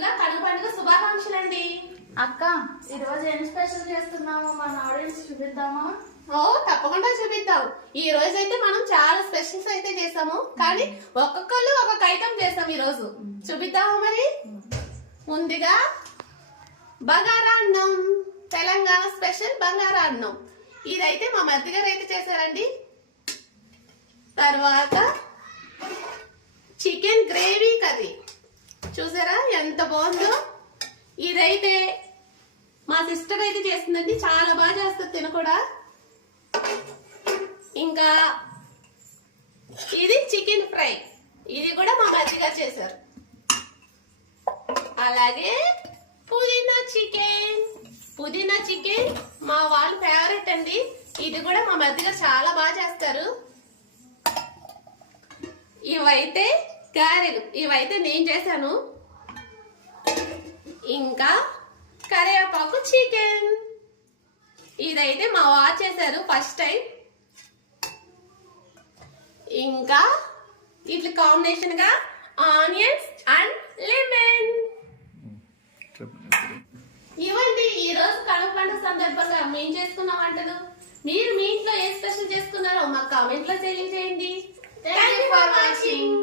ముందుగా కనుమ పండుగ శుభాకాంక్షలు అండి. అక్క ఈరోజు ఏం స్పెషల్ చేస్తున్నామో మన ఆడియన్స్ చూపిద్దామా? ఓ తప్పకుండా చూపిద్దాం. ఈ రోజు అయితే మనం చాలా స్పెషల్స్ అయితే చేసాము, కానీ ఒక్కొక్కరు ఒక్కొక్క ఐటమ్ చేస్తాం. ఈ రోజు చూపిద్దామా మరి? ముందుగా బగారా అన్నం, తెలంగాణ స్పెషల్ బగారా అన్నం. ఇదైతే మా మరిది గారు అయితే చేశారండి. తర్వాత చికెన్ గ్రేవీ కర్రీ, చూసారా ఎంత బాగుందో. ఇదైతే మా సిస్టర్ అయితే చేస్తుందండి, చాలా బాగా చేస్తుంది తిన కూడా. ఇంకా ఇది చికెన్ ఫ్రై, ఇది కూడా మా మరిది గారు చేశారు. అలాగే పుదీనా చికెన్ మా వాళ్ళ ఫేవరెట్ అండి. ఇది కూడా మా మరిది గారు చాలా బాగా చేస్తారు. ఇవైతే గారెలు, ఇవైతే నేను చేశాను. ఇంకా కరివేపాకు చికెన్, ఇదైతే మా వారు చేశారు ఫస్ట్ టైం. ఇంకా ఇట్లా కాంబినేషన్ గా ఆనియన్స్ అండ్ లెమన్. ఇవ్వండి ఈ రోజు కనుమ పండుగ సందర్భంగా మేము చేసుకున్న వంటలు. మీరు మీ ఇంట్లో ఏ స్పెషల్ చేసుకున్నారో మా కామెంట్ లో తెలియజేయండి. Thank you for watching.